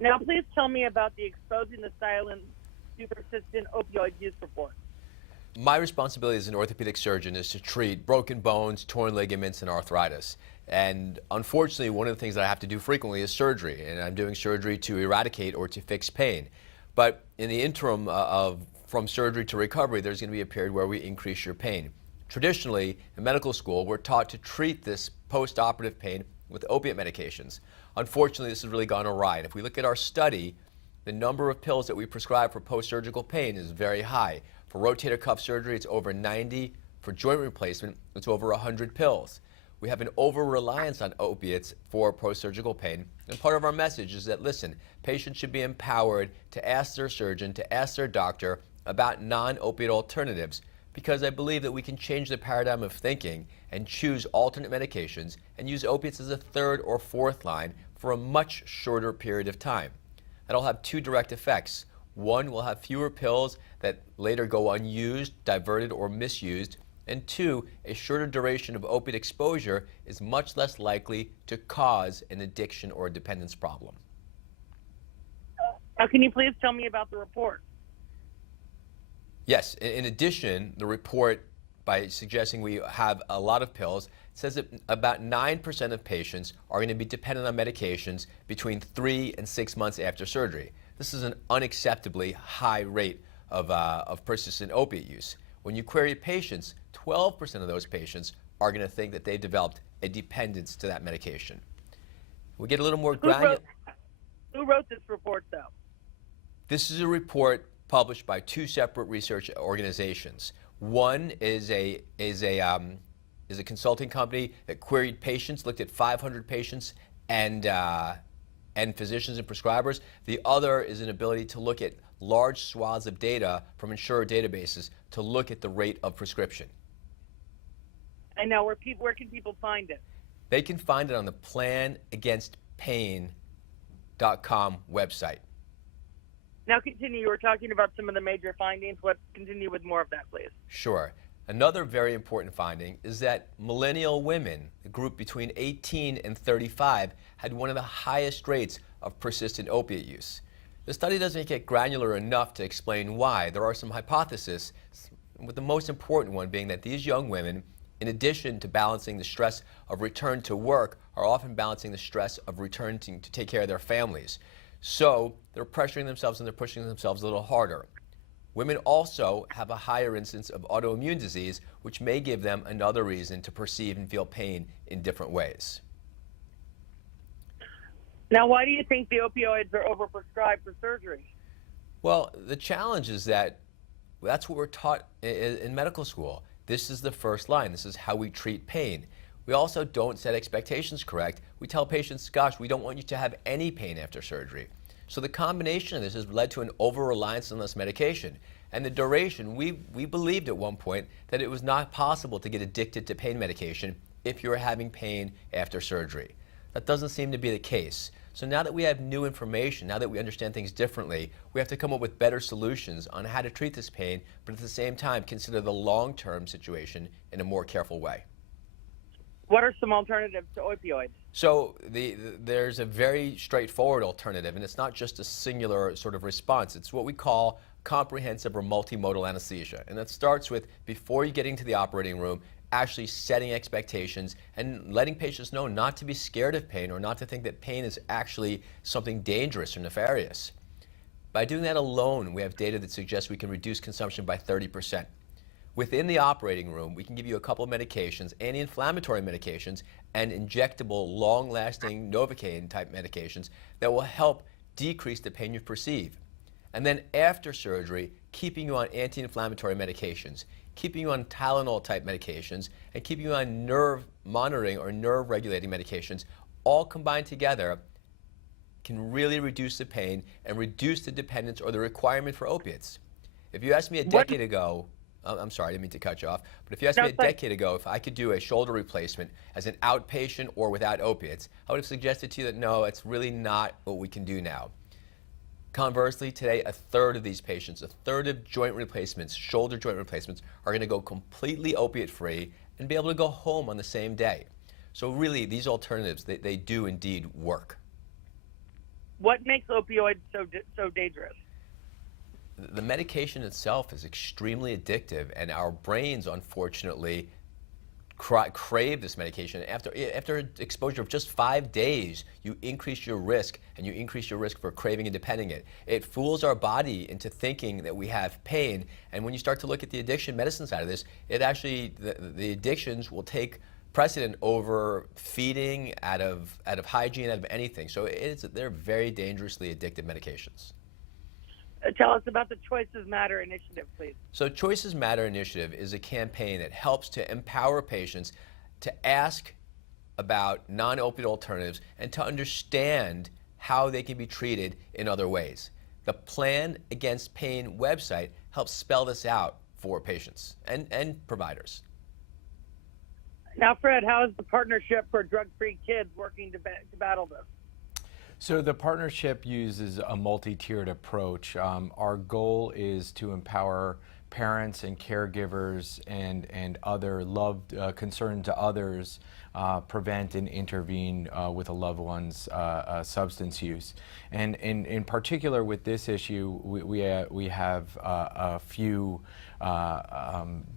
Now, please tell me about the Exposing the Silence to Persistent Opioid Use report. My responsibility as an orthopedic surgeon is to treat broken bones, torn ligaments, and arthritis. And unfortunately, one of the things that I have to do frequently is surgery, and I'm doing surgery to eradicate or to fix pain. But in the interim from surgery to recovery, there's going to be a period where we increase your pain. Traditionally, in medical school, we're taught to treat this post-operative pain with opiate medications. Unfortunately, this has really gone awry. And if we look at our study, the number of pills that we prescribe for post-surgical pain is very high. For rotator cuff surgery, it's over 90. For joint replacement, it's over 100 pills. We have an over-reliance on opiates for post-surgical pain. And part of our message is that, listen, patients should be empowered to ask their surgeon, to ask their doctor about non-opiate alternatives, because I believe that we can change the paradigm of thinking and choose alternate medications and use opiates as a third or fourth line for a much shorter period of time. That'll have two direct effects. One, we'll have fewer pills that later go unused, diverted, or misused. And two, a shorter duration of opiate exposure is much less likely to cause an addiction or a dependence problem. Now, can you please tell me about the report? Yes, in addition, the report, by suggesting we have a lot of pills, says that about 9% of patients are going to be dependent on medications between 3 and 6 months after surgery. This is an unacceptably high rate of persistent opiate use. When you query patients, 12% of those patients are going to think that they developed a dependence to that medication. We get a little more granular. Who wrote this report, though? This is a report published by two separate research organizations. One is a consulting company that queried patients, looked at 500 patients and physicians and prescribers. The other is an ability to look at large swaths of data from insurer databases to look at the rate of prescription. I know. Where can people find it? They can find it on the planagainstpain.com website. Now continue. You were talking about some of the major findings. Let's continue with more of that, please. Sure. Another very important finding is that millennial women, the group between 18 and 35, had one of the highest rates of persistent opiate use. The study doesn't get granular enough to explain why. There are some hypotheses, with the most important one being that these young women, in addition to balancing the stress of return to work, are often balancing the stress of returning to take care of their families. So they're pressuring themselves and they're pushing themselves a little harder. Women also have a higher incidence of autoimmune disease, which may give them another reason to perceive and feel pain in different ways. Now, why do you think the opioids are overprescribed for surgery? Well, the challenge is that that's what we're taught in medical school. This is the first line. This is how we treat pain. We also don't set expectations correct. We tell patients, gosh, we don't want you to have any pain after surgery. So the combination of this has led to an over-reliance on this medication. And the duration, we believed at one point that it was not possible to get addicted to pain medication if you were having pain after surgery. That doesn't seem to be the case. So now that we have new information, now that we understand things differently, we have to come up with better solutions on how to treat this pain, but at the same time consider the long-term situation in a more careful way. What are some alternatives to opioids? So there's a very straightforward alternative, and it's not just a singular sort of response. It's what we call comprehensive or multimodal anesthesia. And that starts with, before you get into the operating room, actually setting expectations and letting patients know not to be scared of pain or not to think that pain is actually something dangerous or nefarious. By doing that alone, we have data that suggests we can reduce consumption by 30%. Within the operating room, we can give you a couple of medications, anti-inflammatory medications, and injectable, long-lasting Novocaine-type medications that will help decrease the pain you perceive. And then after surgery, keeping you on anti-inflammatory medications, keeping you on Tylenol-type medications, and keeping you on nerve monitoring or nerve-regulating medications, all combined together can really reduce the pain and reduce the dependence or the requirement for opiates. If you asked me a decade ago, I'm sorry, I didn't mean to cut you off, but if you asked me a decade ago if I could do a shoulder replacement as an outpatient or without opiates, I would have suggested to you that no, it's really not what we can do now. Conversely, today, a third of these patients, a third of joint replacements, shoulder joint replacements, are going to go completely opiate-free and be able to go home on the same day. So really, these alternatives, they do indeed work. What makes opioids so dangerous? The medication itself is extremely addictive, and our brains, unfortunately, crave this medication. After exposure of just 5 days, you increase your risk, and you increase your risk for craving and depending it. It fools our body into thinking that we have pain, and when you start to look at the addiction medicine side of this, it actually, the addictions will take precedent over feeding, out of hygiene, out of anything. So they're very dangerously addictive medications. Tell us about the Choices Matter initiative, please. So Choices Matter initiative is a campaign that helps to empower patients to ask about non-opioid alternatives and to understand how they can be treated in other ways. The Plan Against Pain website helps spell this out for patients and providers. Now, Fred, how is the Partnership for Drug-Free Kids working to battle this? So the partnership uses a multi-tiered approach. Our goal is to empower parents and caregivers and other concerned to others prevent and intervene with a loved one's substance use. And in particular with this issue, we have a few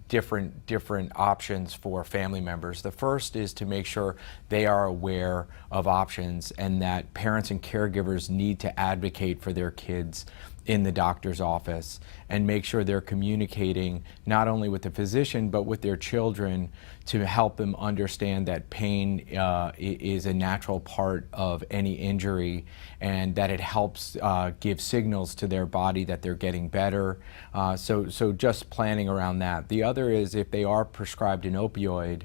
different options for family members. The first is to make sure they are aware of options and that parents and caregivers need to advocate for their kids in the doctor's office and make sure they're communicating not only with the physician but with their children to help them understand that pain is a natural part of any injury and that it helps give signals to their body that they're getting better. So just planning around that. The other is if they are prescribed an opioid,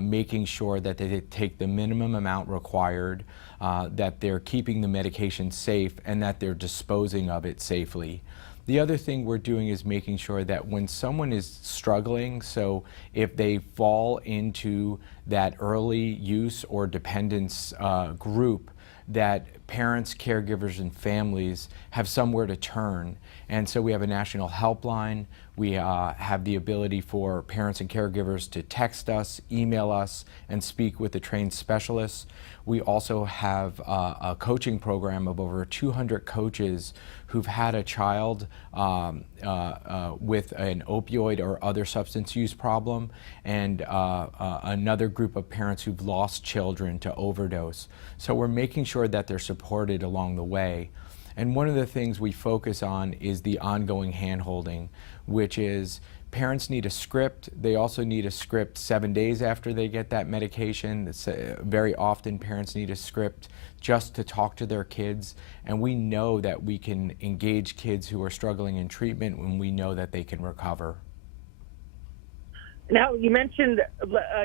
making sure that they take the minimum amount required, that they're keeping the medication safe, and that they're disposing of it safely. The other thing we're doing is making sure that when someone is struggling, so if they fall into that early use or dependence group, that parents, caregivers, and families have somewhere to turn. And so we have a national helpline. We have the ability for parents and caregivers to text us, email us, and speak with the trained specialists. We also have a coaching program of over 200 coaches who've had a child with an opioid or other substance use problem, and another group of parents who've lost children to overdose. So we're making sure that they're supported along the way. And one of the things we focus on is the ongoing hand-holding, which is parents need a script. They also need a script 7 days after they get that medication. Very often parents need a script just to talk to their kids. And we know that we can engage kids who are struggling in treatment when we know that they can recover. Now, you mentioned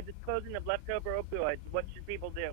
disposing of leftover opioids. What should people do?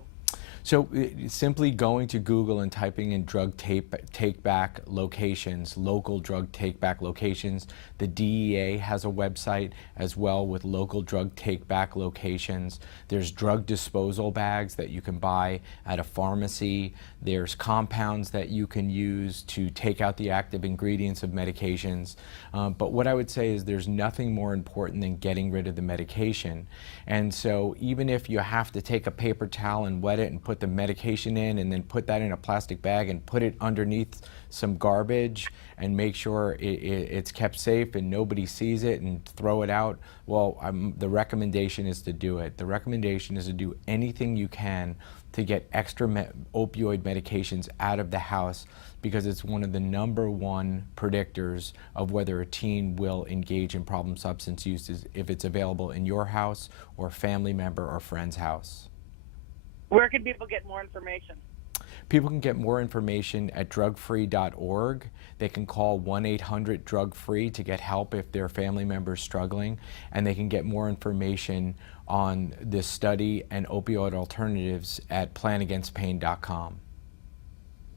So simply going to Google and typing in drug take-back locations, local drug take-back locations. The DEA has a website as well with local drug take-back locations. There's drug disposal bags that you can buy at a pharmacy. There's compounds that you can use to take out the active ingredients of medications. But what I would say is there's nothing more important than getting rid of the medication. And so even if you have to take a paper towel and wet it and put the medication in and then put that in a plastic bag and put it underneath some garbage and make sure it's kept safe and nobody sees it and throw it out, well, the recommendation is to do it. The recommendation is to do anything you can to get extra opioid medications out of the house, because it's one of the #1 predictors of whether a teen will engage in problem substance use if it's available in your house or family member or friend's house. Where can people get more information? People can get more information at drugfree.org. They can call 1-800-DRUG-FREE to get help if their family member is struggling, and they can get more information on this study and opioid alternatives at planagainstpain.com.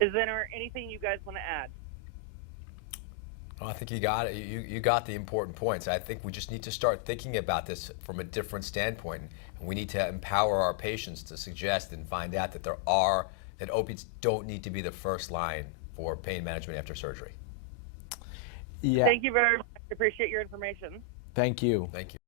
Is there anything you guys want to add? Well, I think you got it. You got the important points. I think we just need to start thinking about this from a different standpoint. And we need to empower our patients to suggest and find out that that opiates don't need to be the first line for pain management after surgery. Yeah. Thank you very much. I appreciate your information. Thank you. Thank you.